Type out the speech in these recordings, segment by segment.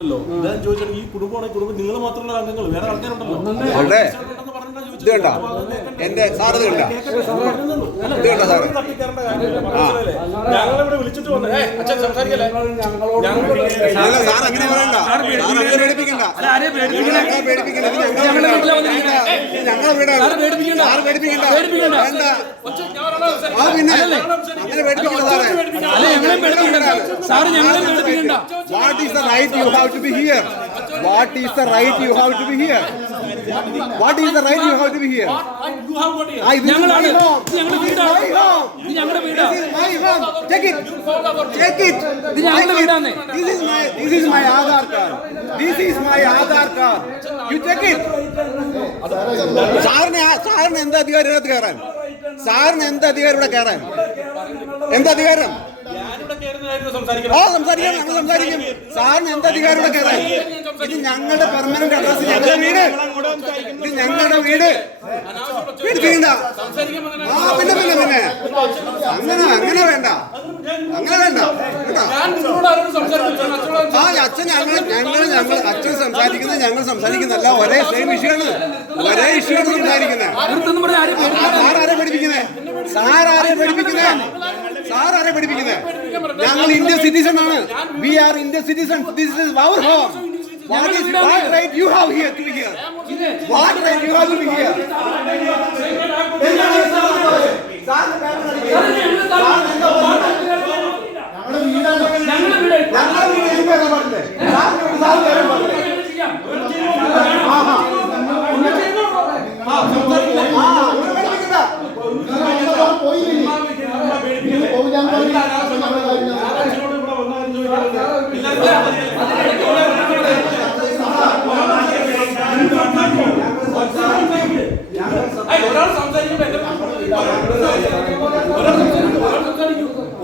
ഞാൻ ചോദിച്ചാൽ ഈ കുടുംബമാണെങ്കിൽ കുടുംബം നിങ്ങൾ മാത്രമുള്ള അംഗങ്ങൾ വേറെ ആൾക്കാരുണ്ടല്ലോ. ഇത് കണ്ട എന്റെ സാറത് കണ്ട ഞങ്ങളിവിടെ വിളിച്ചിട്ട് വന്നേ അച്ഛൻ സംസാരിക്കല്ലേ. സാർ അങ്ങനെ പറയണ്ട, പേടിപ്പിക്കണ്ട, ഞങ്ങളെ വീടാണ്. സാറ് പേടിപ്പിക്കണ്ട, വേണ്ട. ആ പിന്നെ അങ്ങനെ പേടിപ്പിക്കണ്ട സാറേ. What is the right you have to be here? What is the right you have to be here? What is the right you have to be here? ഞങ്ങളുടെ വീടാണ്. Take it. Take it. This is my Aadhaar card. This is my Aadhaar card. You take it. സാറിന് എന്താ അധികാരം ഇതിനകത്ത് കയറാൻ? സാറിന് എന്താ അധികാരം ഇവിടെ കയറാൻ? എന്താ അധികാരം? ആ സംസാരിക്കാം, ഞങ്ങൾ സംസാരിക്കും. സാറിന് എന്താ അധികാരം ഇവിടെ കയറാൻ? ഇത് ഞങ്ങളുടെ പെർമനന്റ് അഡ്രസ്, ഞങ്ങളുടെ വീട്, ഇത് ഞങ്ങളുടെ വീട്. പേടിപ്പിക്കണ്ട. ആ പിന്നെ പിന്നെ പിന്നെ അങ്ങനെ അങ്ങനെ വേണ്ട, അങ്ങനെ വേണ്ട കേട്ടോ. ആ അച്ഛൻ അച്ഛൻ സംസാരിക്കുന്നത് ഞങ്ങൾ സംസാരിക്കുന്നല്ല, ഒരേ സെയിം ഇഷ്യൂണ്, ഒരേ ഇഷ്യൂണ് സംസാരിക്കുന്നത്. സാറാരെ പഠിപ്പിക്കുന്നത്? സാറാരെ പഠിപ്പിക്കുന്നത്? സാറാരെ പഠിപ്പിക്കുന്നത്? ഞങ്ങൾ ഇന്ത്യൻ സിറ്റിസൺ ആണ്. We are Indian citizen. This is our home. What right you have here to be here? What right you have to be here?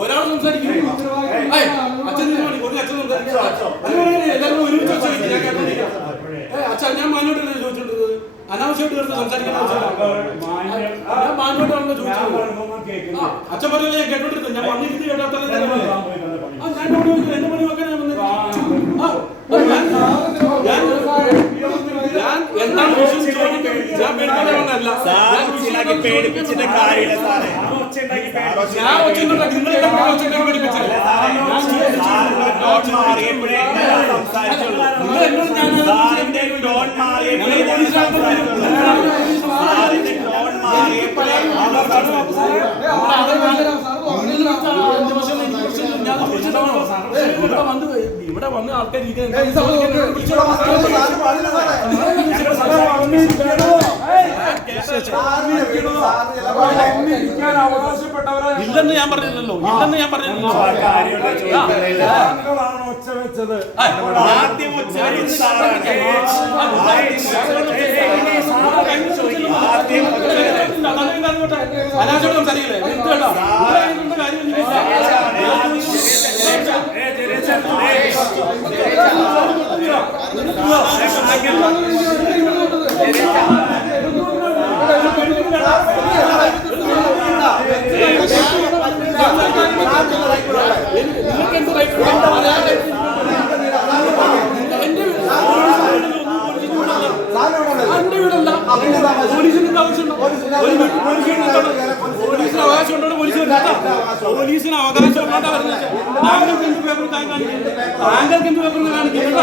ഒരാൾ സംസാരിക്കും. അച്ഛൻ ഞാൻ മാനോട്ടല്ലേ ചോദിച്ചിട്ടത്? അനാവശ്യമായിട്ട് എടുത്ത് സംസാരിക്കണം. ഞാൻ മാനോട്ടാണല്ലോ ചോദിച്ചത്. അച്ഛൻ പറഞ്ഞത് ഞാൻ കേട്ടോണ്ടിരുന്നു. ഞാൻ വന്നിരുന്ന് കേട്ടാത്ത ഞാൻ എന്റെ പണി വെക്കാൻ ഞാൻ വന്നിരുന്നു. ഞാൻ എന്താണ് വിഷയം ചോദിക്കുന്നത്? ഞാൻ പേടിക്കാനല്ല. പേടിപ്പിച്ചിട്ട് കാര്യമില്ല സാറേ. ഞാൻ ഒച്ചുണ്ടാക്കി പേടിപ്പിച്ചില്ല. ഇവിടെ വന്ന് ആൾക്കാർ ഇല്ലെന്ന് ഞാൻ പറഞ്ഞില്ലല്ലോ. ഇല്ലെന്ന് ഞാൻ പറഞ്ഞില്ലല്ലോ. അനാശോട് സംസാരിക്കില്ലേ? പോലീസിന് അവകാശം താങ്കൾക്ക് എന്ത് പേപ്പർ താങ്കൾക്ക് എന്ത് പേപ്പർ കാണിക്കുന്നു?